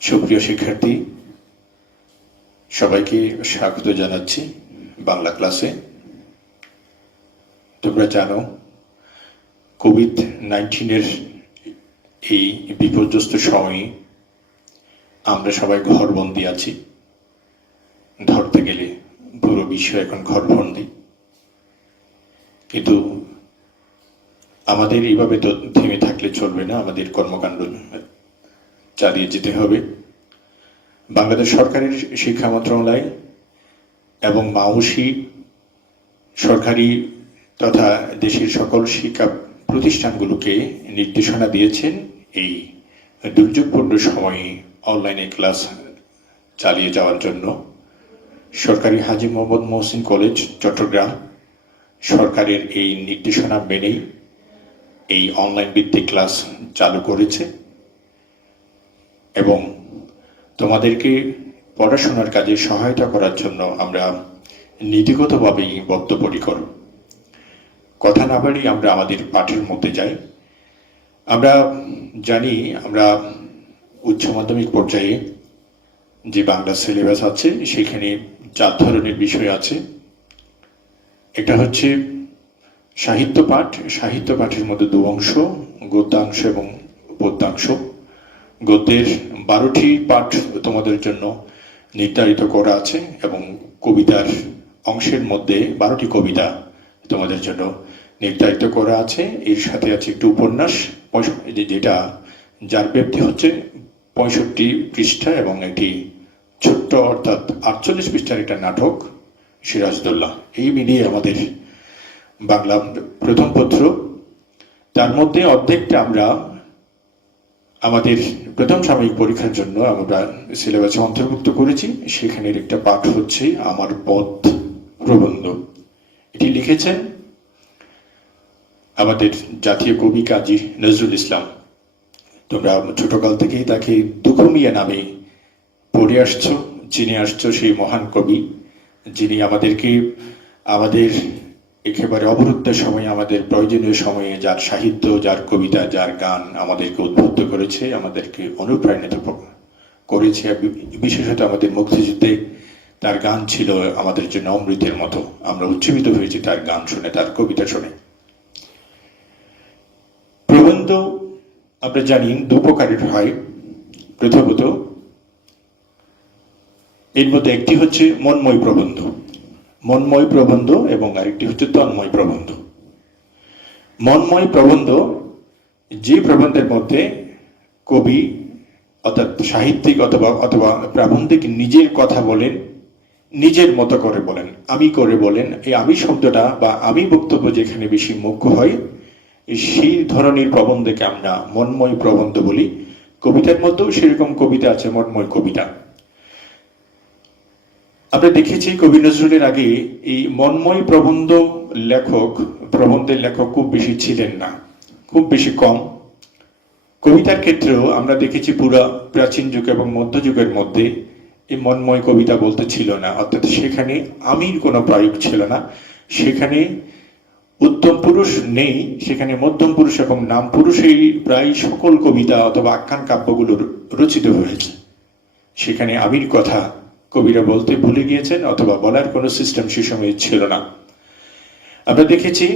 সুপ্রিয় শিক্ষার্থী, সবাইকে স্বাগত জানাচ্ছি বাংলা ক্লাসে। তোমরা জানো কোভিড-19 এই বিপর্যস্ত সময়ে আমরা সবাই ঘরবন্দি আছি। ধরতে গেলে পুরো বিশ্ব এখন ঘরবন্দি, কিন্তু আমাদের এইভাবে তো থেমে থাকলে চলবে না, আমাদের কর্মকাণ্ড চালিয়ে যেতে হবে। বাংলাদেশ সরকারের শিক্ষা মন্ত্রণালয় এবং মাউসি সরকারি তথা দেশের সকল শিক্ষা প্রতিষ্ঠানগুলোকে নির্দেশনা দিয়েছেন এই দুর্যোগপূর্ণ সময়ে অনলাইনে ক্লাস চালিয়ে যাওয়ার জন্য। সরকারি হাজী মোহাম্মদ মহসিন কলেজ চট্টগ্রাম সরকারের এই নির্দেশনা মেনেই এই অনলাইন ভিত্তিক ক্লাস চালু করেছে এবং তোমাদেরকে পড়াশোনার কাজে সহায়তা করার জন্য আমরা নীতিগতভাবেই বদ্ধপরিকর। কথা না বাড়ি আমরা আমাদের পাঠের মধ্যে যাই। আমরা জানি আমরা উচ্চ মাধ্যমিক পর্যায়ে যে বাংলা সিলেবাস আছে সেখানে 4 ধরনের বিষয় আছে। একটা হচ্ছে সাহিত্য পাঠ। সাহিত্য পাঠের মধ্যে 2 অংশ, গদ্যাংশ এবং পদ্যাংশ। গদ্যের 12টি পাঠ তোমাদের জন্য নির্ধারিত করা আছে এবং কবিতার অংশের মধ্যে 12টি কবিতা তোমাদের জন্য নির্ধারিত করা আছে। এর সাথে আছে একটি উপন্যাস যেটা যার ব্যাপ্তি হচ্ছে 65 পৃষ্ঠা এবং একটি ছোট্ট অর্থাৎ 48 পৃষ্ঠার একটা নাটক সিরাজদৌল্লাহ। এই মিলিয়ে আমাদের বাংলা প্রথম পত্র। তার মধ্যে অর্ধেকটা আমরা আমাদের প্রথম সাময়িক পরীক্ষার জন্য আমরা সিলেবাসে অন্তর্ভুক্ত করেছি। সেখানের একটা পাঠ হচ্ছে আমার পথ প্রবন্ধ। এটি লিখেছেন আমাদের জাতীয় কবি কাজী নজরুল ইসলাম। তোমরা ছোটকাল থেকেই তাকে দুখুমিয়া নামে পড়ে আসছো, চিনে আসছো, সেই মহান কবি যিনি আমাদেরকে আমাদের একেবারে অবরুদ্ধ সময়ে, আমাদের প্রয়োজনীয় সময়ে যার সাহিত্য, যার কবিতা, যার গান আমাদেরকে উদ্বুদ্ধ করেছে, আমাদেরকে অনুপ্রাণিত করেছে। বিশেষত আমাদের মুক্তিযুদ্ধে তার গান ছিল আমাদের জন্য অমৃতের মতো। আমরা উজ্জীবিত হয়েছি তার গান শুনে, তার কবিতা শুনে। প্রবন্ধ আমরা জানি 2 প্রকারের হয়। প্রথমত এর মধ্যে একটি হচ্ছে মনময় প্রবন্ধ, মনময় প্রবন্ধ, এবং আরেকটি হচ্ছে তন্ময় প্রবন্ধ। মনময় প্রবন্ধ যে প্রবন্ধের মধ্যে কবি অর্থাৎ সাহিত্যিক অথবা প্রাবন্ধিক নিজের কথা বলেন, নিজের মতো করে বলেন, আমি করে বলেন। এই আমি শব্দটা বা আমি বক্তব্য যেখানে বেশি মুখ্য হয় সেই ধরনের প্রবন্ধকে আমরা মনময় প্রবন্ধ বলি। কবিতার মধ্যেও সেরকম কবিতা আছে, মনময় কবিতা। আমরা দেখেছি কবি নজরুলের আগে এই মনময় প্রবন্ধের লেখক খুব বেশি ছিলেন না, খুব বেশি কম। কবিতার ক্ষেত্রেও আমরা দেখেছি পুরা প্রাচীন যুগ এবং মধ্যযুগের মধ্যে এই মনময় কবিতা বলতে ছিল না, অর্থাৎ সেখানে আমির কোনো প্রয়োগ ছিল না। সেখানে উত্তম পুরুষ নেই, সেখানে মধ্যম পুরুষ এবং নাম পুরুষেই প্রায় সকল কবিতা অথবা আখ্যান কাব্যগুলো রচিত হয়েছে। সেখানে আমির কথা কবিরা বলতে ভুলে গিয়েছেন অথবা বলার কোনো সিস্টেম সে সময় ছিল না। আমরা দেখেছি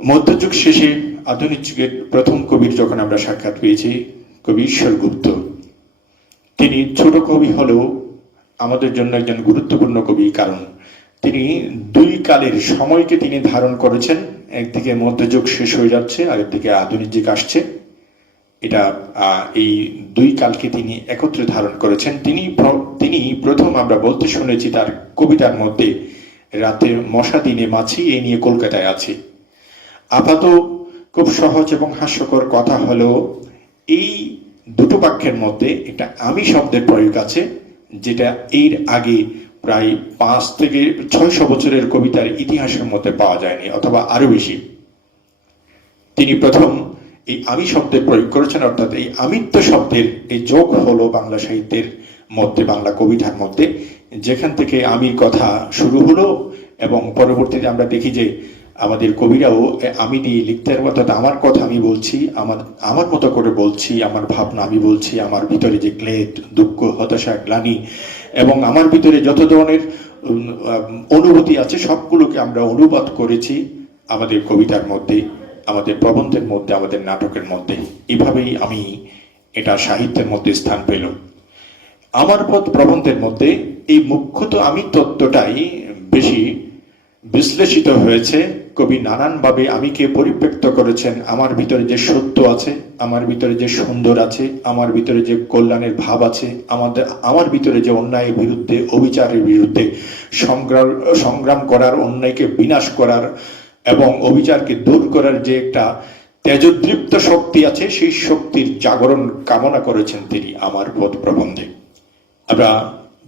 মধ্যযুগ শেষে আধুনিক যুগের প্রথম কবির যখন আমরা সাক্ষাৎ পেয়েছি, কবি ঈশ্বর গুপ্ত। তিনি ছোট কবি হলেও আমাদের জন্য একজন গুরুত্বপূর্ণ কবি, কারণ তিনি 2 কালের সময়কে তিনি ধারণ করেছেন। একদিকে মধ্যযুগ শেষ হয়ে যাচ্ছে, আরেকদিকে আধুনিক যুগ আসছে। এটা এই 2 কালকে তিনি একত্রে ধারণ করেছেন। তিনি প্রথম আমরা বলতে শুনেছি তার কবিতার মধ্যে রাতের মশা দিনে মাছি এই নিয়ে কলকাতায় আছি। আপাত খুব সহজ এবং হাস্যকর কথা হলেও এই 2 বাক্যের মধ্যে একটা আমি শব্দের প্রয়োগ আছে, যেটা এর আগে প্রায় 5 থেকে 600 বছরের কবিতার ইতিহাসের মধ্যে পাওয়া যায়নি, অথবা আরো বেশি। তিনি প্রথম এই আমি শব্দের প্রয়োগ করেছেন, অর্থাৎ এই আমিত্ব শব্দের এই যোগ হলো বাংলা সাহিত্যের মধ্যে, বাংলা কবিতার মধ্যে, যেখান থেকে আমির কথা শুরু হলো এবং পরবর্তীতে আমরা দেখি যে আমাদের কবিরাও আমি দিয়ে লিখতে অর্থাৎ আমার কথা আমি বলছি, আমার আমার মতো করে বলছি, আমার ভাবনা আমি বলছি, আমার ভিতরে যে ক্লেদ, দুঃখ, হতাশা, গ্লানি এবং আমার ভিতরে যত ধরনের অনুভূতি আছে সবগুলোকে আমরা অনুবাদ করেছি আমাদের কবিতার মধ্যে, আমাদের প্রবন্ধের মধ্যে, আমাদের নাটকের মধ্যে। এভাবেই আমি এটা সাহিত্যের মধ্যে স্থান পেল। আমার পথ প্রবন্ধের মধ্যে এই মুখ্যত আমি তত্ত্বটাই বেশি বিশ্লেষিত হয়েছে। কবি নানানভাবে আমিকে পরিব্যক্ত করেছেন। আমার ভিতরে যে সত্য আছে, আমার ভিতরে যে সুন্দর আছে, আমার ভিতরে যে কল্যাণের ভাব আছে, আমার ভিতরে যে অন্যায়ের বিরুদ্ধে, অবিচারের বিরুদ্ধে সংগ্রাম করার, অন্যায়কে বিনাশ করার এবং অবিচারকে দূর করার যে একটা তেজোদ্দীপ্ত শক্তি আছে, সেই শক্তির জাগরণ কামনা করেছেন তিনি আমার পথ প্রবন্ধে। আমরা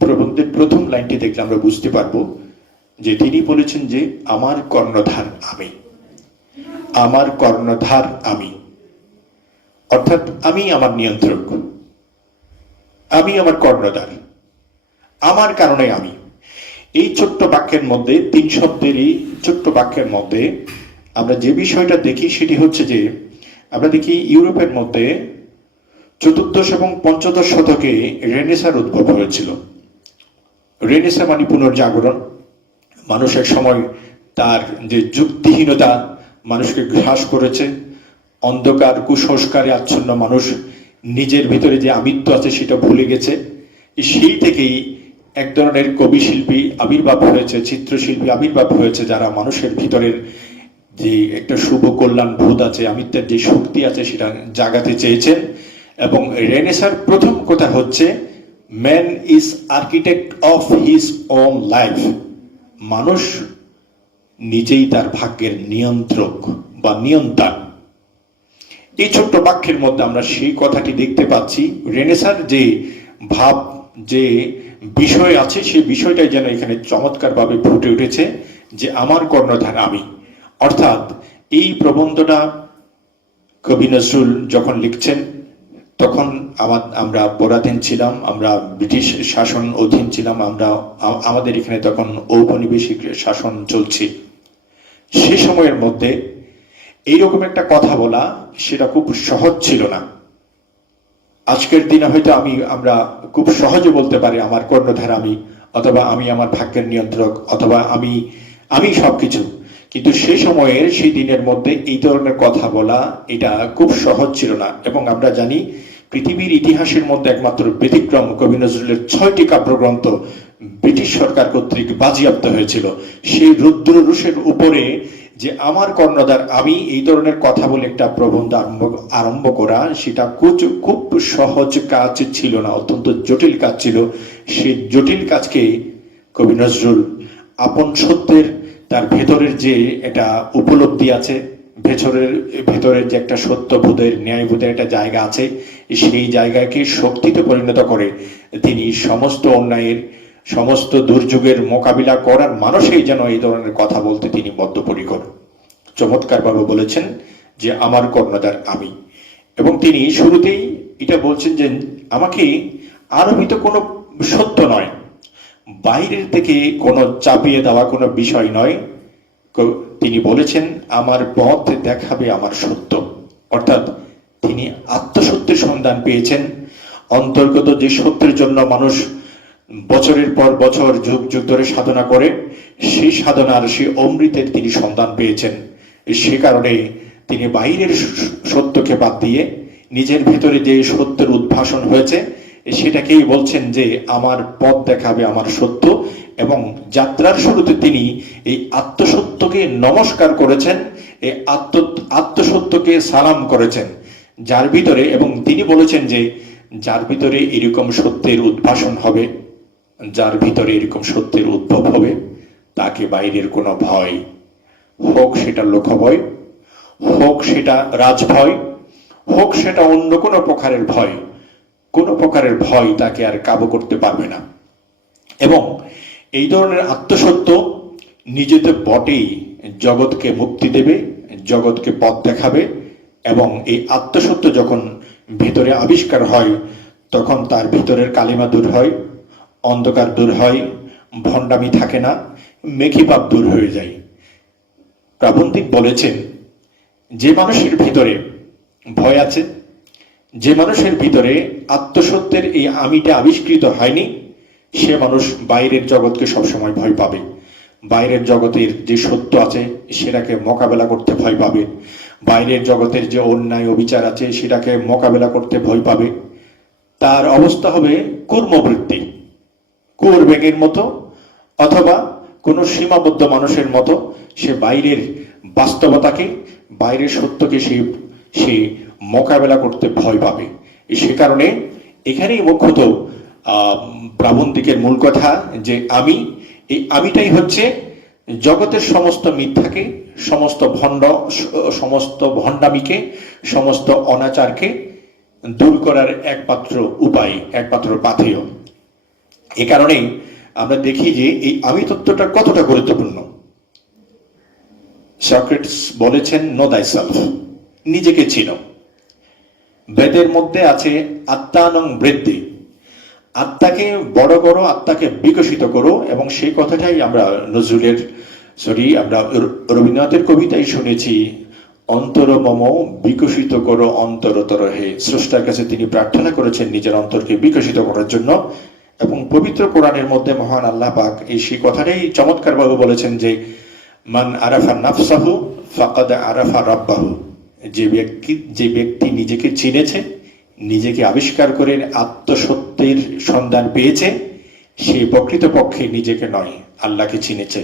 প্রবন্ধের প্রথম লাইনটি দেখলে আমরা বুঝতে পারবো যে তিনি বলেছেন যে আমার কর্ণধার আমি, আমার কর্ণধার আমি, অর্থাৎ আমি আমার নিয়ন্ত্রক, আমি আমার কর্ণধার, আমার কারণে আমি। এই ছোট্ট বাক্যের মধ্যে, 3 শব্দের এই ছোট্ট বাক্যের মধ্যে আমরা যে বিষয়টা দেখি সেটি হচ্ছে যে আমরা দেখি ইউরোপের মধ্যে 14শ এবং 15শ শতকে রেনেসার উদ্ভব হয়েছিল। রেনেসা মানে পুনর্জাগরণ। মানুষ এক সময় তার যে যুক্তিহীনতা মানুষকে গ্রাস করেছে, অন্ধকার কুসংস্কারে আচ্ছন্ন মানুষ নিজের ভিতরে যে আমিত্ব আছে সেটা ভুলে গেছে। সেই থেকেই এক ধরনের কবি শিল্পী আবির্ভাব হয়েছে, চিত্রশিল্পী আবির্ভাব হয়েছে, যারা মানুষের ভিতরের যে একটা শুভ কল্যাণ বোধ আছে, আমিত্বের যে শক্তি আছে সেটা জাগাতে চেয়েছেন। এবং রেনেসার প্রথম কথা হচ্ছে man is architect of his own life. মানুষ নিজেই তার ভাগ্যের নিয়ন্ত্রক বা নিয়ন্তা। এই ছোট্ট বাক্যের মধ্যে আমরা সেই কথাটি দেখতে পাচ্ছি। রেনেসার যে ভাব, যে বিষয় আছে, সেই বিষয়টাই যেন এখানে চমৎকারভাবে ফুটে উঠেছে যে আমার কর্ণধার আমি। অর্থাৎ এই প্রবন্ধটা কবি নজরুল যখন লিখছেন তখন আমরা পরাধীন ছিলাম, আমরা ব্রিটিশ শাসন অধীন ছিলাম, আমাদের এখানে তখন ঔপনিবেশিক শাসন চলছে। সে সময়ের মধ্যে এইরকম একটা কথা বলা সেটা খুব সহজ ছিল না। আজকের দিনে হয়তো আমরা খুব সহজে বলতে পারি আমার কর্ণধার আমি, অথবা আমি আমার ভাগ্যের নিয়ন্ত্রক, অথবা আমি সবকিছু। কিন্তু সে সময়ের সেই দিনের মধ্যে এই ধরনের কথা বলা এটা খুব সহজ ছিল না। এবং আমরা জানি পৃথিবীর ইতিহাসের মধ্যে একমাত্র ব্যতিক্রম কবি নজরুলের 6টি কাব্যগ্রন্থ ব্রিটিশ সরকার কর্তৃক বাজেয়াপ্ত হয়েছিল। সেই রুদ্ররুষের উপরে যে আমার কর্ণধার আমি এই ধরনের কথা বলে একটা প্রবন্ধ আরম্ভ করা, সেটা খুব সহজ কাজ ছিল না, অত্যন্ত জটিল কাজ ছিল। সেই জটিল কাজকে কবি নজরুল আপন সত্যের, তার ভেতরের যে একটা উপলব্ধি আছে, ভেতরের যে একটা সত্যবোধের, ন্যায়বোধের একটা জায়গা আছে, সেই জায়গাকে শক্তিতে পরিণত করে তিনি সমস্ত অন্যায়ের, সমস্ত দুর্যোগের মোকাবিলা করার মানুষই যেন এই ধরনের কথা বলতে তিনি বদ্ধপরিকর। চমৎকারভাবে বলেছেন যে আমার কর্ণধার আমি। এবং তিনি শুরুতেই এটা বলছেন যে আমাকে আরোপিত কোনো সত্য নয়, বাইরের থেকে কোনো চাপিয়ে দেওয়া কোনো বিষয় নয়। তিনি বলেছেন আমার পথ দেখাবে আমার সত্য। অর্থাৎ তিনি আত্মসত্যের সন্ধান পেয়েছেন। অন্তর্গত যে সত্যের জন্য মানুষ বছরের পর বছর, যুগ যুগ ধরে সাধনা করে, সেই সাধনার, সেই অমৃতের তিনি সন্ধান পেয়েছেন। সে কারণে তিনি বাইরের সত্যকে বাদ দিয়ে নিজের ভেতরে যে সত্যের উদ্ভাসন হয়েছে সেটাকেই বলছেন যে আমার পথ দেখাবে আমার সত্য। এবং যাত্রার শুরুতে তিনি এই আত্মসত্যকে নমস্কার করেছেন, এই আত্মসত্যকে সালাম করেছেন, যার ভিতরে, এবং তিনি বলেছেন যে যার ভিতরে এরকম সত্যের উদ্ভাসন হবে, যার ভিতরে এরকম সত্যের উদ্ভব হবে, তাকে বাইরের কোনো ভয়, হোক সেটা লোকভয়, হোক সেটা রাজভয়, হোক সেটা অন্য কোনো প্রকারের ভয়, কোনো প্রকারের ভয় তাকে আর কাবু করতে পারবে না। এবং এই ধরনের আত্মসত্য নিজেতে বটেই জগৎকে মুক্তি দেবে, জগৎকে পথ দেখাবে। এবং এই আত্মসত্য যখন ভিতরে আবিষ্কার হয় তখন তার ভিতরের কালিমা দূর হয়, অন্ধকার দূর হয়, ভণ্ডামি থাকে না, মেকিপাপ দূর হয়ে যায়। প্রাবন্ধিক বলেছেন, যে মানুষের ভিতরে ভয় আছে, যে মানুষের ভিতরে আত্মসত্যের এই আমিটা আবিষ্কৃত হয়নি, সে মানুষ বাইরের জগৎকে সবসময় ভয় পাবে। বাইরের জগতের যে সত্য আছে সেটাকে মোকাবেলা করতে ভয় পাবে, বাইরের জগতের যে অন্যায় অবিচার আছে সেটাকে মোকাবেলা করতে ভয় পাবে। তার অবস্থা হবে কর্মবৃত্তি, কুয়োর ব্যাঙের মতো, অথবা কোনো সীমাবদ্ধ মানুষের মতো। সে বাইরের বাস্তবতাকে, বাইরের সত্যকে সে মোকাবেলা করতে ভয় পাবে। সে কারণে এখানেই মুখ্যত প্রাবন্ধিকের মূল কথা যে এই আমিটাই হচ্ছে জগতের সমস্ত মিথ্যাকে, সমস্ত ভণ্ডামিকে, সমস্ত অনাচারকে দূর করার একমাত্র উপায়, একমাত্র পাথেয়। এ কারণেই আমরা দেখি যে এই আমি তত্ত্বটা কতটা গুরুত্বপূর্ণ। সক্রেটিস বলেছেন, নো দাই সেলফ, নিজেকে চিনো। বেদের মধ্যে আছে আত্মানং বৃদ্ধি, আত্মাকে বড় করো, আত্মাকে বিকশিত করো। এবং সেই কথাটাই আমরা আমরা রবীন্দ্রনাথের কবিতায় শুনেছি, অন্তর মম বিকশিত করো অন্তরতর হে। স্রষ্টার কাছে তিনি প্রার্থনা করেছেন নিজের অন্তরকে বিকশিত করার জন্য। এবং পবিত্র কোরআনের মধ্যে মহান আল্লাহ পাক সেই কথাটাই চমৎকারভাবে বলেছেন যে, মান আরাফা নাফসাহু ফাকাদ আরাফা রাব্বাহু। যে ব্যক্তি নিজেকে চিনেছে, নিজেকে আবিষ্কার করে আত্মসত্যের সন্ধান পেয়েছে, সে প্রকৃতপক্ষে নিজেকে নয়, আল্লাহকে চিনেছে।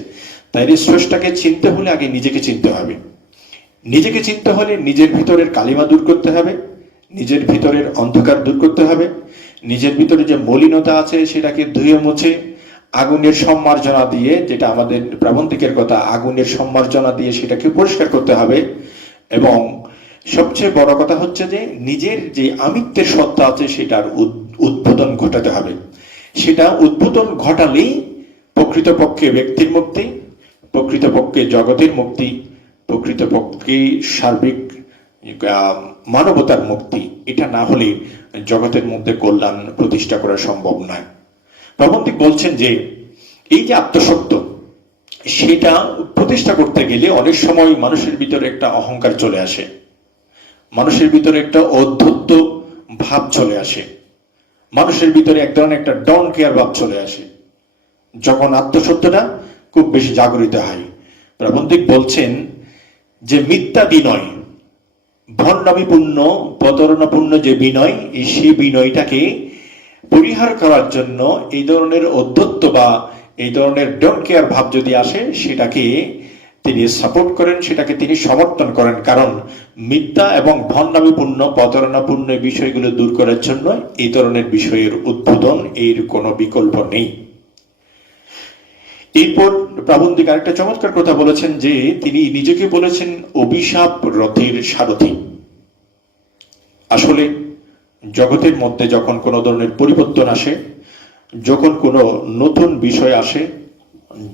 তাই স্রষ্টাকে চিনতে হলে আগে নিজেকে চিনতে হবে। নিজেকে চিনতে হলে নিজের ভিতরের কালিমা দূর করতে হবে, নিজের ভিতরের অন্ধকার দূর করতে হবে, নিজের ভিতরে যে মলিনতা আছে সেটাকে ধুয়ে মুছে আগুনের সম্মার্জনা দিয়ে, যেটা আমাদের প্রাবন্ধিকের কথা, আগুনের সম্মার্জনা দিয়ে সেটাকে পরিষ্কার করতে হবে। এবং সবচেয়ে বড় কথা হচ্ছে যে নিজের যে আমিত্বের সত্তা আছে সেটার উদ্বোধন ঘটাতে হবে। সেটা উদ্বোধন ঘটালেই প্রকৃতপক্ষে ব্যক্তির মুক্তি, প্রকৃতপক্ষে জগতের মুক্তি, প্রকৃতপক্ষে সার্বিক মানবতার মুক্তি। এটা না হলে জগতের মধ্যে কল্যাণ প্রতিষ্ঠা করা সম্ভব নয়। প্রাবন্ধিক বলছেন যে এই যে আত্মসত্য, সেটা প্রতিষ্ঠা করতে গেলে অনেক সময় মানুষের ভিতরে একটা অহংকার চলে আসে, মানুষের ভিতরে একটা অধ্যত্ত ভাব চলে আসে, মানুষের ভিতরে এক ধরনের একটা ডন কেয়ার ভাব চলে আসে যখন আত্মসত্যটা খুব বেশি জাগরিত হয়। প্রাবন্ধিক বলছেন যে মিথ্যা বিনয়, ভণ্ডামিপূর্ণ প্রতারণাপূর্ণ যে বিনয়, সেই বিনয়টাকে পরিহার করার জন্য এই ধরনের অধ্যত্ত বা এই ধরনের ডোন্ট কেয়ার ভাব যদি আসে, সেটাকে তিনি সাপোর্ট করেন, সেটাকে তিনি সমর্থন করেন। কারণ মিথ্যা এবং ভণ্ডামিপূর্ণ প্রতারণাপূর্ণ বিষয়গুলো দূর করার জন্য এই ধরনের বিষয়ের উদ্বোধন, এর কোনো বিকল্প নেই। এরপর প্রাবন্ধিক আরেকটা চমৎকার কথা বলেছেন যে তিনি নিজেকে বলেছেন অভিশাপ রথের সারথি। আসলে জগতের মধ্যে যখন কোনো ধরনের পরিবর্তন আসে, যখন কোনো নতুন বিষয় আসে,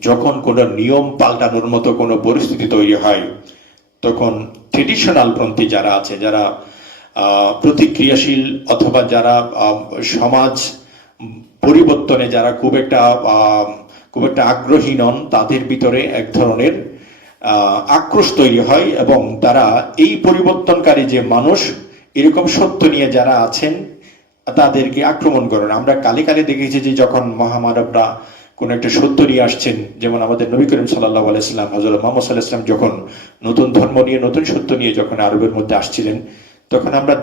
যখন কোনো নিয়ম পাল্টানোর মতো কোনো পরিস্থিতি তৈরি হয়, তখন ট্রেডিশনাল পন্থী যারা আছে, যারা প্রতিক্রিয়াশীল অথবা যারা সমাজ পরিবর্তনে যারা খুব একটা আগ্রহী নন, তাদের ভিতরে এক ধরনের আক্রোশ তৈরি হয় এবং তারা এই পরিবর্তনকারী যে মানুষ, এরকম সত্য নিয়ে যারা আছেন তাদেরকে আক্রমণ করেন। আমরা কালে কালে দেখেছি যে যখন মহামানবরা কোন একটা সত্য নিয়ে আসছেন, যেমন আমাদের নবী করিম সাল্লাল্লাহু আলাইহি ওয়াসাল্লাম, হযরত মুহাম্মদ সাল্লাল্লাহু আলাইহি ওয়াসাল্লাম যখন নতুন ধর্ম নিয়ে, নতুন সত্য নিয়ে যখন আরবের মধ্যে আসছিলেন, তখন আমরা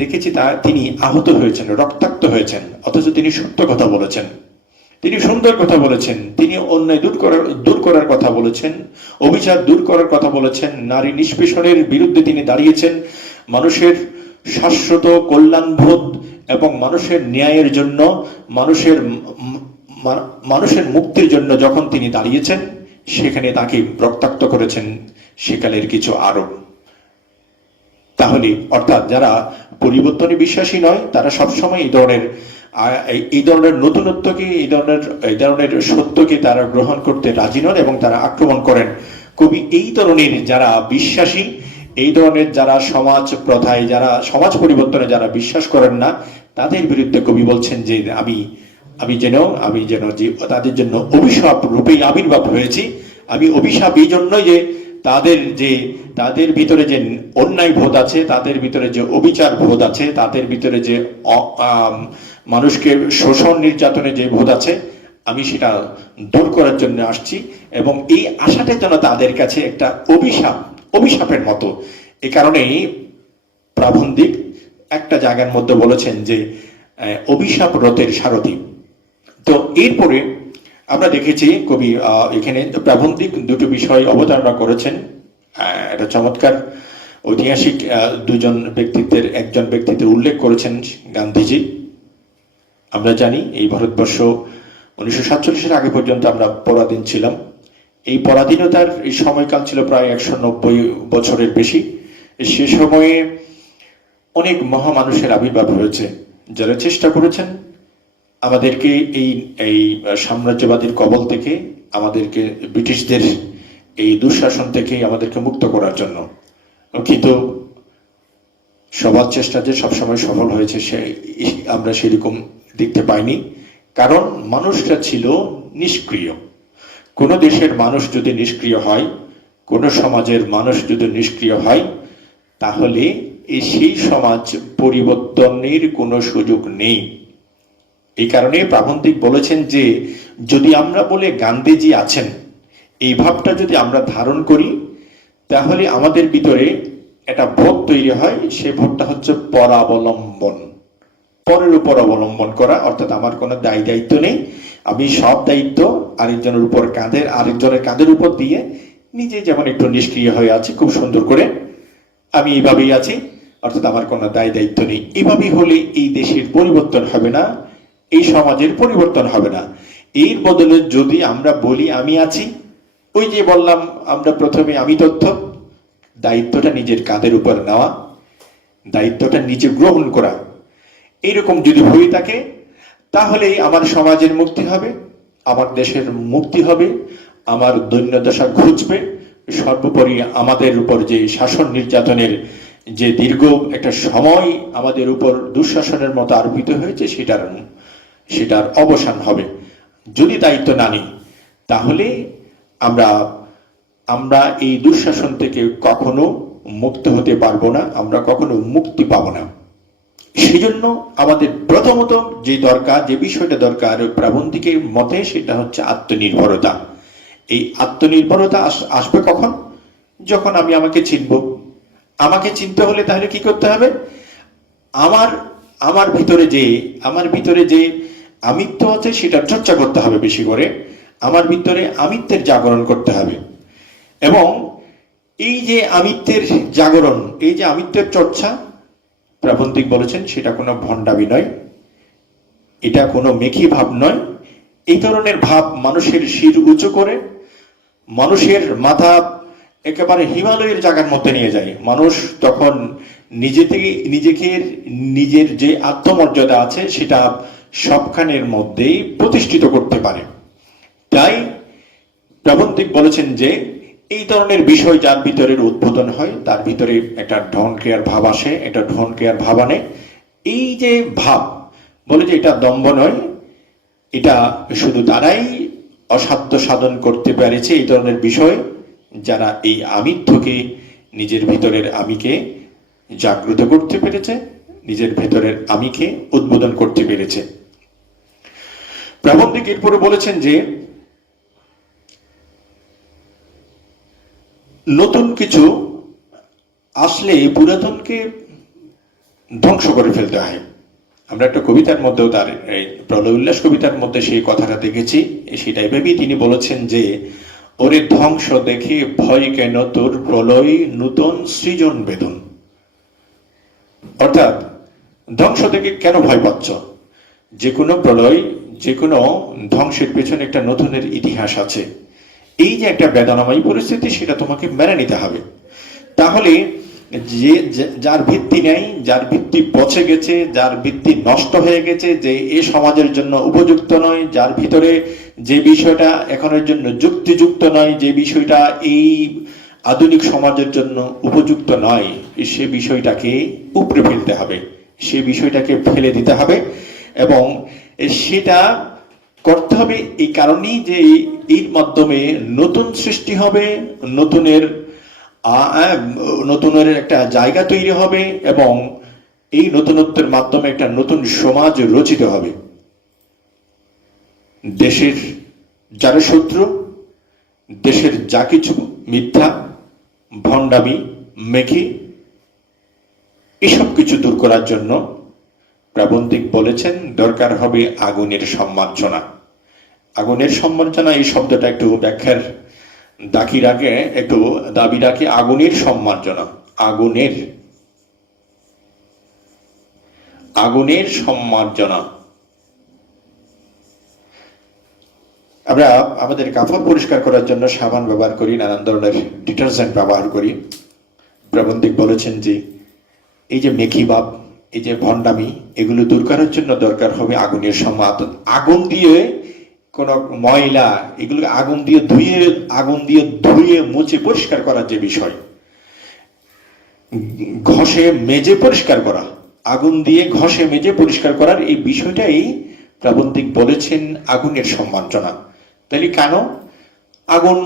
দেখেছি তিনি আহত হয়েছেন, রক্তাক্ত হয়েছেন, অথচ তিনি সত্য কথা বলেছেন, তিনি সুন্দর কথা বলেছেন, তিনি অন্যায় দূর করার কথা বলেছেন, অবিচার দূর করার কথা বলেছেন, নারী নিষ্পেষণের বিরুদ্ধে তিনি দাঁড়িয়েছেন, মানুষের শাশ্বত কল্যাণবোধ এবং মানুষের ন্যায়ের জন্য, মানুষের মুক্তির জন্য যখন তিনি দাঁড়িয়েছেন, সেখানে তাকে রক্তাক্ত করেছেন সেকালের কিছু আরব। তাহলে অর্থাৎ যারা পরিবর্তনে বিশ্বাসী নয়, তারা সবসময় এই ধরনের নতুনত্বকে, এই ধরনের সত্যকে তারা গ্রহণ করতে রাজি নন এবং তারা আক্রমণ করেন। কবি এই ধরনের যারা বিশ্বাসী, এই ধরনের যারা সমাজ প্রথায়, যারা সমাজ পরিবর্তনে যারা বিশ্বাস করেন না, তাদের বিরুদ্ধে কবি বলছেন যে আমি যেন তাদের জন্য অভিশাপ রূপেই আবির্ভাব হয়েছি। আমি অভিশাপ এই জন্যই যে তাদের ভিতরে যে অন্যায় বোধ আছে, তাদের ভিতরে যে অবিচার বোধ আছে, তাদের ভিতরে যে মানুষকে শোষণ নির্যাতনে যে বোধ আছে, আমি সেটা দূর করার জন্য আসছি। এবং এই আশাটা যেন তাদের কাছে একটা অভিশাপের মতো। এ কারণেই প্রাবন্ধিক একটা জায়গার মধ্যে বলেছেন যে অভিশাপ রথের সারথি। তো এরপরে আমরা দেখেছি কবি এখানে প্রাবন্ধিক দুটো বিষয় অবতারণা করেছেন। এটা চমৎকার ঐতিহাসিক একজন ব্যক্তিত্বের উল্লেখ করেছেন গান্ধীজি। আমরা জানি এই ভারতবর্ষ 1947-এর আগে পর্যন্ত আমরা পরাধীন ছিলাম। এই পরাধীনতার এই সময়কাল ছিল প্রায় 190 বছরের বেশি। সে সময়ে অনেক মহামানুষের আবির্ভাব হয়েছে, যারা চেষ্টা করেছেন আমাদেরকে এই সাম্রাজ্যবাদীর কবল থেকে, আমাদেরকে ব্রিটিশদের এই দুঃশাসন থেকে আমাদেরকে মুক্ত করার জন্য। কিন্তু সবার চেষ্টা যে সবসময় সফল হয়েছে আমরা সেরকম দেখতে পাইনি। কারণ মানুষরা ছিল নিষ্ক্রিয়। কোন দেশের মানুষ যদি নিষ্ক্রিয় হয়, কোন সমাজের মানুষ যদি নিষ্ক্রিয় হয়, তাহলে সেই সমাজ পরিবর্তনের কোনো সুযোগ নেই। এই কারণে প্রাবন্ধিক বলেছেন যে যদি আমরা বলে গান্ধীজি আছেন, এই ভাবটা যদি আমরা ধারণ করি, তাহলে আমাদের ভিতরে একটা বোধ তৈরি হয়। সে বোধটা হচ্ছে পরাবলম্বন, পরের উপর অবলম্বন করা। অর্থাৎ আমার কোনো দায়িত্ব নেই, আমি সব দায়িত্ব আরেকজনের কাঁধের উপর দিয়ে নিজে যেমন একটু নিষ্ক্রিয় হয়ে আছি, খুব সুন্দর করে আমি এইভাবেই আছি, অর্থাৎ আমার কোনো দায়িত্ব নেই। এইভাবেই হলে এই দেশের পরিবর্তন হবে না, এই সমাজের পরিবর্তন হবে না। এর বদলে যদি আমরা বলি আমি আছি, ওই যে বললাম আমরা প্রথমে আমি তথ্য, দায়িত্বটা নিজের কাঁধের উপর নেওয়া, দায়িত্বটা নিজে গ্রহণ করা, এইরকম যদি হয়ে থাকে, তাহলে আমার সমাজের মুক্তি হবে, আমার দেশের মুক্তি হবে, আমার দৈন্যদশা ঘুচবে। সর্বোপরি আমাদের উপর যে শাসন নির্যাতনের যে দীর্ঘ একটা সময় আমাদের উপর দুঃশাসনের মতো আরোপিত হয়েছে, সেটার অবসান হবে। যদি দায়িত্ব না নিই, তাহলে আমরা এই দুঃশাসন থেকে কখনো মুক্ত হতে পারবো না, আমরা কখনো মুক্তি পাবো না। সেই জন্য আমাদের প্রথমত যে বিষয়টা দরকার প্রাবন্ধিকের মতে, সেটা হচ্ছে আত্মনির্ভরতা। এই আত্মনির্ভরতা আসবে কখন? যখন আমি আমাকে চিনব। আমাকে চিনতে হলে তাহলে কি করতে হবে? আমার ভিতরে যে আমিত্ব আছে সেটা চর্চা করতে হবে বেশি করে। আমার ভিতরে আমিত্বের জাগরণ করতে হবে। এবং এই যে আমিত্বের জাগরণ, এই যে আমিত্বের চর্চা, প্রাবন্ধিক বলেছেন সেটা কোনো ভণ্ডামি নয়, এটা কোনো মেকি ভাব নয়। এই ধরনের ভাব মানুষের শির উঁচু করে, মানুষের মাথা একেবারে হিমালয়ের জায়গার মধ্যে নিয়ে যায়। মানুষ তখন নিজের যে আত্মমর্যাদা আছে সেটা সবখানের মধ্যেই প্রতিষ্ঠিত করতে পারে। তাই প্রাবন্ধিক বলেছেন যে এই ধরনের বিষয় যার ভিতরের উদ্বোধন হয়, তার ভিতরে একটা ঢন ক্রিয়ার ভাব আসে, একটা ঢন ক্রিয়ার ভাব আনে। এই যে ভাব বলে যে এটা দম্ভ নয়, এটা শুধু তারাই অসাধ্য সাধন করতে পেরেছে, এই ধরনের বিষয় যারা এই আমিত্বকে, নিজের ভিতরের আমিকে জাগ্রত করতে পেরেছে, নিজের ভেতরের আমিকে উদ্বোধন করতে পেরেছে। প্রাবন্ধিক এরপরে বলেছেন যে নতুন কিছু আসলে পুরাতনকে ধ্বংস করে ফেলতে হয়। আমরা একটা কবিতার মধ্যেও, তার এই প্রলয় উল্লাস কবিতার মধ্যে সেই কথাটা দেখেছি। সেটাই ভেবেই তিনি বলেছেন যে ওরে ধ্বংস দেখে ভয় কেন তোর, প্রলয় নূতন সৃজন বেদন। অর্থাৎ ধ্বংস থেকে কেন ভয় পাচ্ছ? যে কোনো প্রলয়, যে কোনো ধ্বংসের পেছনে একটা নতুনের ইতিহাস আছে। এই যে একটা বেদনাময়ী পরিস্থিতি, সেটা তোমাকে মেনে নিতে হবে। তাহলে যার ভিত্তি নেই, যার ভিত্তি পচে গেছে, যার ভিত্তি নষ্ট হয়ে গেছে, যে এ সমাজের জন্য উপযুক্ত নয়, যার ভিতরে যে বিষয়টা এখনের জন্য যুক্তিযুক্ত নয়, যে বিষয়টা এই আধুনিক সমাজের জন্য উপযুক্ত নয়, সে বিষয়টাকে উপড়ে ফেলতে হবে, সে বিষয়টাকে ফেলে দিতে হবে। এবং সেটা করতে হবে এই কারণেই যে এর মাধ্যমে নতুন সৃষ্টি হবে, নতুনের নতুনের একটা জায়গা তৈরি হবে এবং এই নতুনত্বের মাধ্যমে একটা নতুন সমাজ রচিত হবে। দেশের যারা শত্রু, দেশের যা কিছু মিথ্যা, ভণ্ডামি, মেঘি, এসব কিছু দূর করার জন্য প্রাবন্ধিক বলেছেন দরকার হবে আগুনের সম্মার্জনা। আগুনের সম্মার্জনা এই শব্দটা একটু ব্যাখ্যার দাবি রাখে আগুনের সম্মার্জনা। আগুনের সম্মার্জনা। আমরা আমাদের কাপড় পরিষ্কার করার জন্য সাবান ব্যবহার করি, নানান ধরনের ডিটারজেন্ট ব্যবহার করি। প্রাবন্ধিক বলেছেন যে এই যে মেখিবাব, এই যে ভণ্ডামি, এগুলো দূর করার জন্য দরকার হবে আগুনের সম্মার্জনা। আগুন দিয়ে কোন ময়লা, এগুলো আগুন দিয়ে ধুয়ে মুছে পরিষ্কার করার যে বিষয়, ঘষে মেজে পরিষ্কার করা, আগুন দিয়ে ঘষে মেজে পরিষ্কার করার এই বিষয়টাই প্রাবন্ধিক বলেছেন আগুনের সম্মার্জনা। তাহলে কেন আগুন?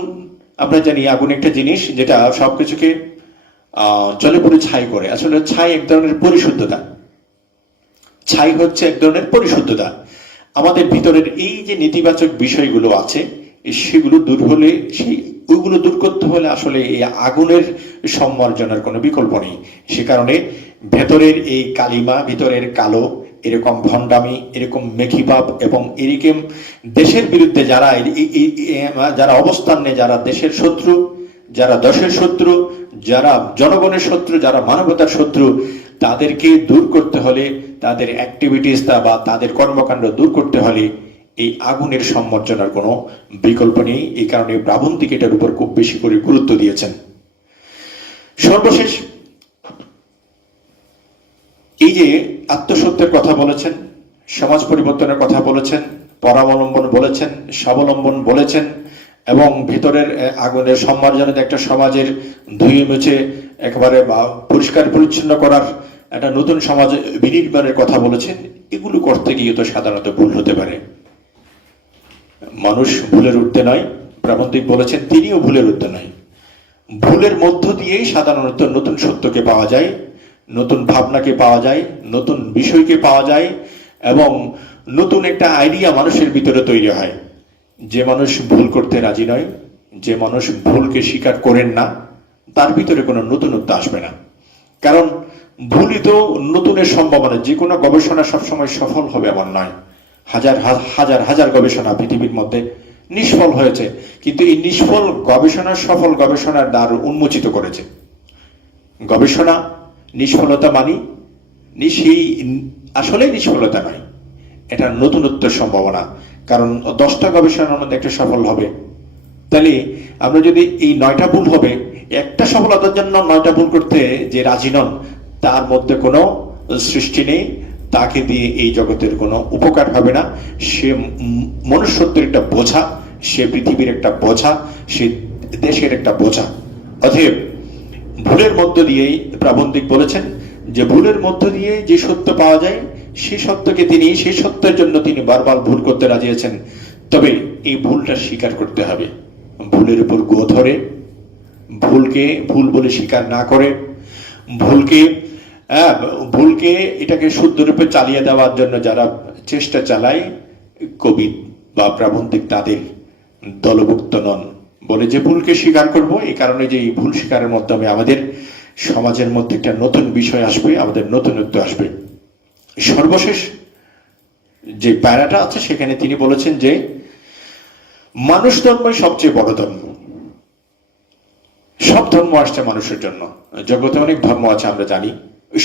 আমরা জানি আগুন একটা জিনিস যেটা সবকিছুকে জলে পুরে ছাই করে। আসলে ছাই এক ধরনের পরিশুদ্ধতা। ছাই হচ্ছে এক ধরনের পরিশুদ্ধতা। আমাদের ভিতরের এই যে নেতিবাচক বিষয়গুলো আছে, সেগুলো দূর হলে, ওইগুলো দূর করতে হলে আসলে এই আগুনের সম্মার্জনার কোনো বিকল্প নেই। সে কারণে ভেতরের এই কালিমা, ভিতরের কালো, এরকম ভণ্ডামি, এরকম মেখিভাব এবং এরকম দেশের বিরুদ্ধে যারা অবস্থান নেয়, যারা দেশের শত্রু, যারা দেশের শত্রু, যারা জনগণের শত্রু, যারা মানবতার শত্রু, তাদেরকে দূর করতে হলে, তাদের অ্যাক্টিভিটিস বা তাদের কর্মকাণ্ড দূর করতে হলে এই আগুনের সম্মার্জনার কোনো বিকল্প নেই। এই কারণে প্রাবন্ধিক এটার উপর খুব বেশি করে গুরুত্ব দিয়েছেন। সর্বশেষ এই যে আত্মসত্যের কথা বলেছেন, সমাজ পরিবর্তনের কথা বলেছেন, পরাবলম্বন বলেছেন, স্বাবলম্বন বলেছেন এবং ভিতরের আগুনের সম্মার্জনে একটা সমাজের ধুয়ে মুছে একেবারে পরিষ্কার পরিচ্ছন্ন করার একটা নতুন সমাজ বিনির্মাণের কথা বলেছেন। এগুলো করতে গিয়ে তো সাধারণত ভুল হতে পারে। মানুষ ভুলের ঊর্ধ্বে নয়, প্রাবন্ধিক বলেছেন তিনিও ভুলের ঊর্ধ্বে নয়। ভুলের মধ্য দিয়েই সাধারণত নতুন সত্যকে পাওয়া যায়, নতুন ভাবনাকে পাওয়া যায়, নতুন বিষয়কে পাওয়া যায় এবং নতুন একটা আইডিয়া মানুষের ভিতরে তৈরি হয়। যে মানুষ ভুল করতে রাজি নয়, যে মানুষ ভুলকে স্বীকার করেন না, তার ভিতরে কোনো নতুনত্ব আসবে না। কারণ ভুলই তো নতুনের সম্ভাবনা। যে কোনো গবেষণা সবসময় সফল হবে এমন নয়। হাজার হাজার গবেষণা পৃথিবীর মধ্যে নিষ্ফল হয়েছে, কিন্তু এই নিষ্ফল গবেষণা সফল গবেষণার দ্বার উন্মোচিত করেছে। গবেষণা নিষ্ফলতা মানি সেই আসলে নিষ্ফলতা নয়, এটা নতুনত্বের সম্ভাবনা। কারণ 10টা গবেষণার মধ্যে একটা সফল হবে। তাহলে আমরা যদি এই 9টা ভুল হবে, একটা সফলতার জন্য 9টা ভুল করতে যে রাজি নন, তার মধ্যে কোনো সৃষ্টি নেই, তাকে দিয়ে এই জগতের কোনো উপকার হবে না। সে মনুষ্যত্বের একটা বোঝা, সে পৃথিবীর একটা বোঝা, সে দেশের একটা বোঝা। অতএব ভুলের মধ্য দিয়েই প্রাবন্ধিক বলেছেন যে ভুলের মধ্য দিয়ে যে সত্য পাওয়া যায়, সেই সত্যের জন্য তিনি বারবার ভুল করতে রাজি আছেন। তবে এই ভুলটা স্বীকার করতে হবে। ভুলের উপর গো ধরে, ভুলকে ভুল বলে স্বীকার না করে, ভুলকে এটাকে শুদ্ধরূপে চালিয়ে দেওয়ার জন্য যারা চেষ্টা চালায়, কবি বা প্রাবন্ধিক তাদের দলভুক্ত নন। বলে যে ভুলকে স্বীকার করব, এই কারণে যে এই ভুল স্বীকারের মাধ্যমে আমাদের সমাজের মধ্যে একটা নতুন বিষয় আসবে, আমাদের নতুনত্ব আসবে। সর্বশেষ যে প্যারাটা আছে সেখানে তিনি বলেছেন যে মানুষ ধর্মই সবচেয়ে বড় ধর্ম। সব ধর্ম আসছে মানুষের জন্য। জগতে অনেক ধর্ম আছে আমরা জানি।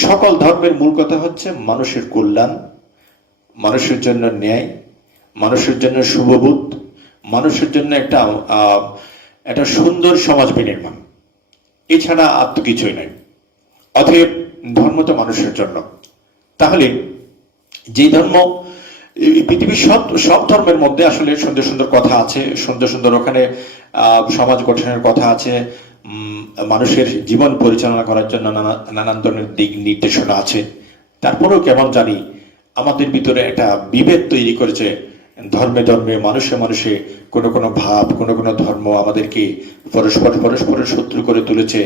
সকল ধর্মের মূল কথা হচ্ছে মানুষের কল্যাণ, মানুষের জন্য ন্যায়, মানুষের জন্য শুভবোধ, মানুষের জন্য একটা সুন্দর সমাজ বিনির্মাণ। এছাড়া আর তো কিছুই নাই। অতএব ধর্ম তো মানুষের জন্য। তাহলে যে ধর্ম, পৃথিবীর সব ধর্মের মধ্যে আসলে সুন্দর সুন্দর কথা আছে, সুন্দর সুন্দর ওখানে সমাজ গঠনের কথা আছে, মানুষের জীবন পরিচালনা করার জন্য নানান ধরনের দিক নির্দেশনা আছে। তারপরেও কেমন জানি আমাদের ভিতরে একটা বিভেদ তৈরি করেছে। ধর্মে ধর্মে, মানুষে মানুষে কোনো কোনো ভাব, কোনো কোনো ধর্ম আমাদেরকে পরস্পরের শত্রু করে তুলেছে।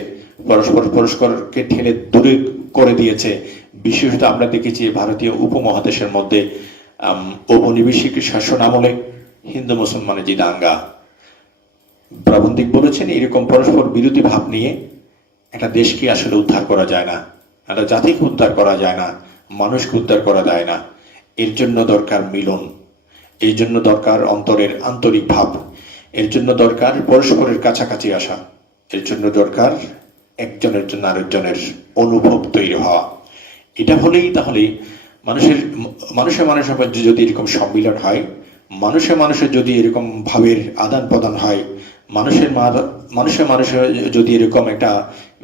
পরস্পরকে ঠেলে দূরে করে দিয়েছে। বিশেষত আমরা দেখেছি ভারতীয় উপমহাদেশের মধ্যে ঔপনিবেশিক শাসন আমলে হিন্দু মুসলমানের যে দাঙ্গা, প্রাবন্ধিক বলেছেন এরকম পরস্পর বিরোধী ভাব নিয়ে একটা দেশকে আসলে উদ্ধার করা যায় না, একটা জাতিকে উদ্ধার করা যায় না, মানুষকে উদ্ধার করা যায় না। এর জন্য দরকার মিলন, এর জন্য দরকার অন্তরের আন্তরিক ভাব, এর জন্য দরকার পরস্পরের কাছাকাছি আসা, এর জন্য দরকার একজনের জন্য আরেকজনের অনুভব তৈরি হওয়া। এটা হলেই তাহলে মানুষের মধ্যে যদি এরকম সম্মিলন হয়, মানুষের যদি এরকম ভাবের আদান প্রদান হয়, মানুষের যদি এরকম একটা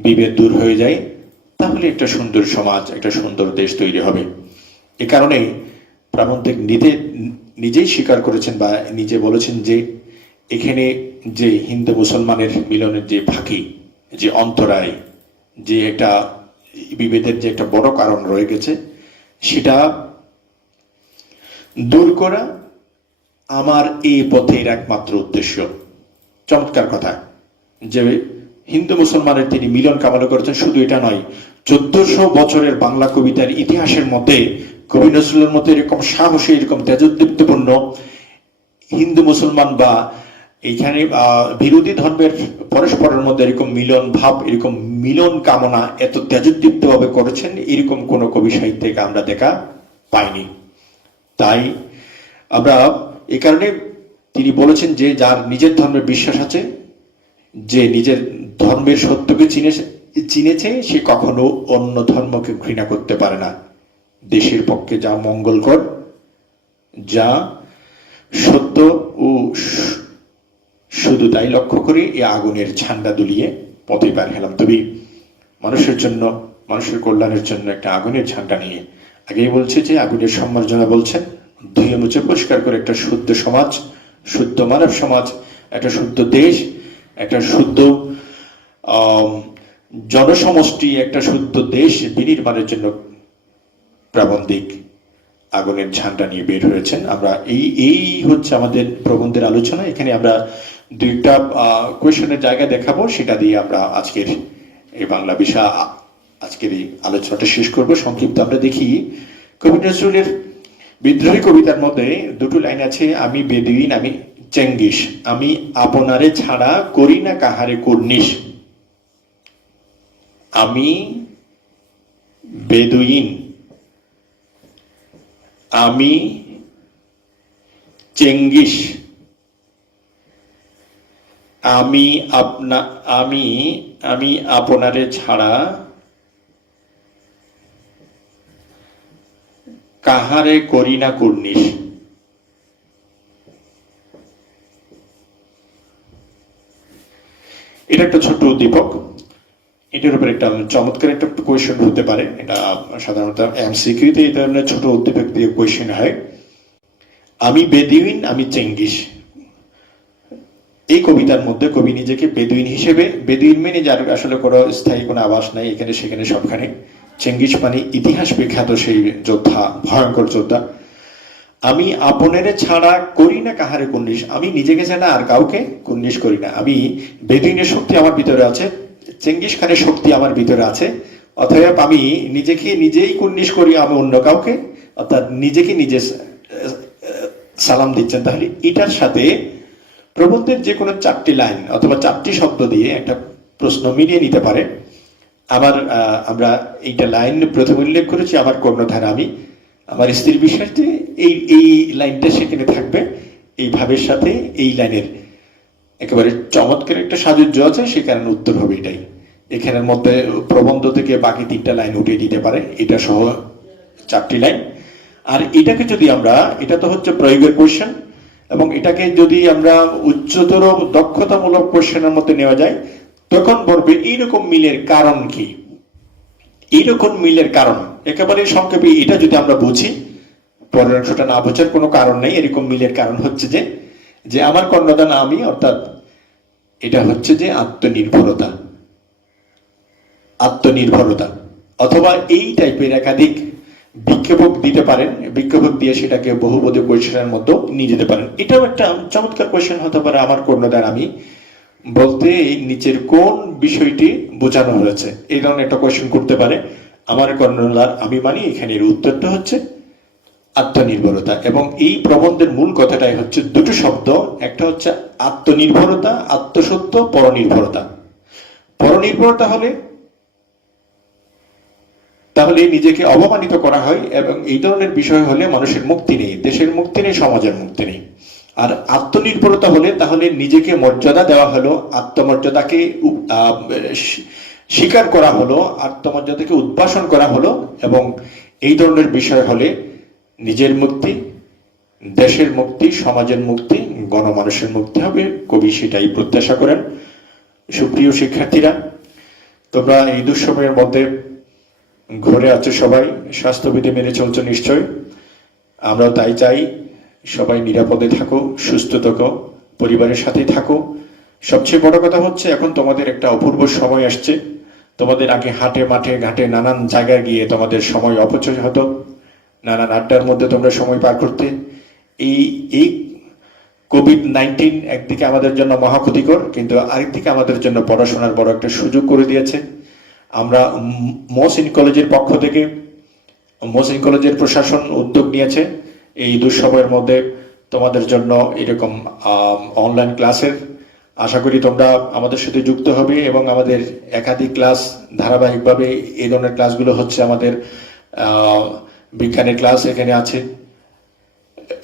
বিভেদ দূর হয়ে যায়, তাহলে একটা সুন্দর সমাজ, একটা সুন্দর দেশ তৈরি হবে। এ কারণে প্রাবন্ধিক নিজেই স্বীকার করেছেন বা নিজে বলেছেন যে এখানে যে হিন্দু মুসলমানের মিলনের যে ফাঁকি, যে অন্তরায়, যে একটা বিভেদের যে একটা বড় কারণ রয়ে গেছে, সেটা দূর করা আমার এই পথের একমাত্র উদ্দেশ্য। চমৎকার কথা যে হিন্দু মুসলমানের তিনি মিলন কামনা করেছেন। শুধু এটা নয়, 1400 বছরের বাংলা কবিতার ইতিহাসের মধ্যে কবি নজরুলের মতো এরকম সাহসী, এরকম তেজোদ্দীপ্তপূর্ণ হিন্দু মুসলমান বা এইখানে বিরোধী ধর্মের পরস্পরের মধ্যে এরকম মিলন ভাব, এরকম মিলন কামনা এত তেজোদ্দীপ্ত ভাবে করেছেন, এরকম কোন কবি সাহিত্যকে আমরা দেখা পাইনি। তাই আমরা এই কারণে তিনি বলেছেন যে যার নিজের ধর্মের বিশ্বাস আছে, যে নিজের ধর্মের সত্যকে চিনেছে, সে কখনো অন্য ধর্মকে ঘৃণা করতে পারে না। দেশের পক্ষে যা মঙ্গলকর, যা সত্য ও শুধু তাই লক্ষ্য করে এই আগুনের ঝান্ডা দুলিয়ে পথে বের হলাম। তবে মানুষের জন্য, মানুষের কল্যাণের জন্য একটা আগুনের ঝান্ডা নিয়ে আগেই বলছে যে আগুনের সম্মার্জনা বলছেন, ধুয়ে মুছে পরিষ্কার করে একটা শুদ্ধ সমাজ, শুদ্ধ মানব সমাজ, একটা শুদ্ধ দেশ, একটা শুদ্ধ জনসমষ্টি, একটা শুদ্ধ দেশ বিনির্মাণের জন্য প্রাবন্ধিক আগুনের ঝান্ডা নিয়ে বের হয়েছেন। আমরা এই হচ্ছে আমাদের প্রবন্ধের আলোচনা। এখানে আমরা দুইটা কোয়েশনের জায়গা দেখাবো, সেটা দিয়ে আমরা আজকের এই বাংলা বিষয় আজকের এই আলোচনাটা শেষ করব। সংক্ষিপ্ত আমরা দেখি কবি নজরুলের বিদ্রোহী কবিতার মধ্যে দুটো লাইন আছে, আমি বেদুইন আমি চেঙ্গিস, আমি আপনারে ছাড়া করি না কাহারে কুর্নিশ। আমি বেদুইন, আমি চেঙ্গিস, আমি আপনারে ছাড়া কাহারে করি না কুর্নিশ। এটা একটা ছোট্ট উদ্দীপক, এটার উপর একটা চমৎকার একটা কোয়েশ্চেন হতে পারে। এটা সাধারণত এমসিকিউতে এই ধরনের ছোট উদ্দীপক দিয়ে কোয়েশ্চেন হয়। আমি বেদুইন আমি চেঙ্গিস, এই কবিতার মধ্যে কবি নিজেকে বেদুইন হিসেবে, বেদুইন মানে যার আসলে কোনো স্থায়ী কোনো আবাস নাই, এখানে সেখানে সবখানে। চেঙ্গিস মানে ইতিহাস বিখ্যাত সেই যোদ্ধা, ভয়ঙ্কর যোদ্ধা। আমি আপনের ছাড়া করি না কাহারে কুর্নিশ, আমি নিজেকে ছাড়া আর কাউকে কুর্নিশ করি না। আমি বেদুইনের শক্তি আমার ভিতরে আছে, চেঙ্গিস খানের শক্তি আমার ভিতরে আছে, অতএব আমি নিজেকে নিজেই কুর্নিশ করি, আমি অন্য কাউকে, অর্থাৎ নিজেকে নিজে সালাম দিচ্ছেন। তাহলে এটার সাথে প্রবন্ধের যে কোনো 4টি লাইন অথবা 4টি শব্দ দিয়ে একটা প্রশ্ন মিলিয়ে নিতে পারে। আমরা এইটা লাইন প্রথমে উল্লেখ করেছি, আমার কর্ণধার আমি, আমার স্ত্রীর বিশ্বাস যে এই লাইনটা সেখানে থাকবে, এই ভাবের সাথে এই লাইনের একেবারে চমৎকার একটা সাজুজ্য আছে, সে কারণে উত্তর হবে এটাই। এখানের মধ্যে প্রবন্ধ থেকে বাকি 3টা লাইন উঠিয়ে দিতে পারে, এটা সহ 4টি লাইন। আর এটাকে যদি আমরা, এটা তো হচ্ছে প্রয়োগের কোয়েশ্চেন, এবং এটাকে যদি আমরা উচ্চতর দক্ষতামূলক কোয়েশ্চেনের মধ্যে নেওয়া যায়, তখন বলবে এইরকম মিলের কারণ কি, এইরকম মিলের কারণ একেবারে সংক্ষেপে এটা যদি আমরা বুঝি, পরের অংশটা না বোঝার কোনো কারণ নেই। এরকম মিলের কারণ হচ্ছে যে আমার কর্ণধার আমি, অর্থাৎ এটা হচ্ছে যে আত্মনির্ভরতা, আত্মনির্ভরতা, অথবা এই টাইপের একাধিক বিক্ষেপক দিতে পারেন, বিক্ষেপক দিয়ে সেটাকে বহুপদী কোয়েশ্চেনের মধ্যে নিয়ে যেতে পারেন। এটাও একটা চমৎকার কোয়েশ্চেন হতে পারে, আমার কর্ণধার আমি বলতে এই নিচের কোন বিষয়টি বোঝানো হয়েছে, এই ধরনের একটা কোয়েশ্চেন করতে পারে। আমার কর্ণধার আমি মানি এখানে এর উত্তরটা হচ্ছে আত্মনির্ভরতা। এবং এই প্রবন্ধের মূল কথাটাই হচ্ছে দুটো শব্দ, একটা হচ্ছে আত্মনির্ভরতা, আত্মসত্য, পরনির্ভরতা। পরনির্ভরতা হলে তাহলে নিজেকে অপমানিত করা হয়, এবং এই ধরনের বিষয় হলে মানুষের মুক্তি নেই, দেশের মুক্তি নেই, সমাজের মুক্তি নেই। আর আত্মনির্ভরতা হলে তাহলে নিজেকে মর্যাদা দেওয়া হলো, আত্মমর্যাদাকে স্বীকার করা হলো, আত্মমর্যাদাকে উদ্ভাসন করা হলো। এবং এই ধরনের বিষয় হলে নিজের মুক্তি, দেশের মুক্তি, সমাজের মুক্তি, গণমানুষের মুক্তি হবে। কবি সেটাই প্রত্যাশা করেন। সুপ্রিয় শিক্ষার্থীরা, তোমরা এই দুঃসময়ের মধ্যে ঘরে আছো, সবাই স্বাস্থ্যবিধি মেনে চলছো নিশ্চয়। আমরা তাই চাই সবাই নিরাপদে থাকো, সুস্থ থাকো, পরিবারের সাথেই থাকো। সবচেয়ে বড় কথা হচ্ছে এখন তোমাদের একটা অপূর্ব সময় আসছে। তোমাদের আগে হাটে মাঠে ঘাটে নানান জায়গায় গিয়ে তোমাদের সময় অপচয় হতো, নানান আড্ডার মধ্যে তোমরা সময় পার করতে। এই কোভিড-19 একদিকে আমাদের জন্য মহা ক্ষতিকর, কিন্তু আরেকদিকে আমাদের জন্য পড়াশোনার বড় একটা সুযোগ করে দিয়েছে। আমরা মহসিন কলেজের পক্ষ থেকে, মহসিন কলেজের প্রশাসন উদ্যোগ নিয়েছে এই দুঃসময়ের মধ্যে তোমাদের জন্য এরকম অনলাইন ক্লাসের। আশা করি তোমরা আমাদের সাথে যুক্ত হবে এবং আমাদের একাধিক ক্লাস ধারাবাহিকভাবে এই ধরনের ক্লাসগুলো হচ্ছে। আমাদের বিজ্ঞানের ক্লাস এখানে আছে,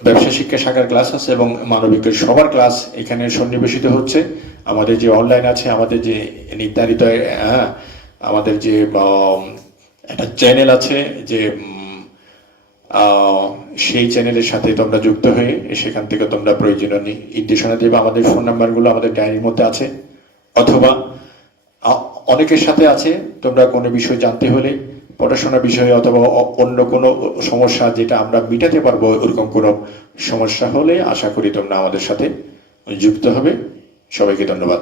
ব্যবসা শিক্ষা শাখার ক্লাস আছে, এবং মানবিকের সবার ক্লাস এখানে সন্নিবেশিত হচ্ছে। আমাদের যে অনলাইন আছে, আমাদের যে নির্ধারিত আমাদের যে একটা চ্যানেল আছে, যে সেই চ্যানেলের সাথে তোমরা যুক্ত হয়ে সেখান থেকে তোমরা প্রয়োজনীয় নির্দেশনা দেবে। আমাদের ফোন নাম্বারগুলো আমাদের ডায়েরির মধ্যে আছে, অথবা অনেকের সাথে আছে। তোমরা কোনো বিষয় জানতে হলে, পড়াশোনা বিষয়ে অথবা অন্য কোনো সমস্যা যেটা আমরা মিটাতে পারবো, ওরকম কোনো সমস্যা হলে আশা করি তোমরা আমাদের সাথে যুক্ত হবে। সবাইকে ধন্যবাদ।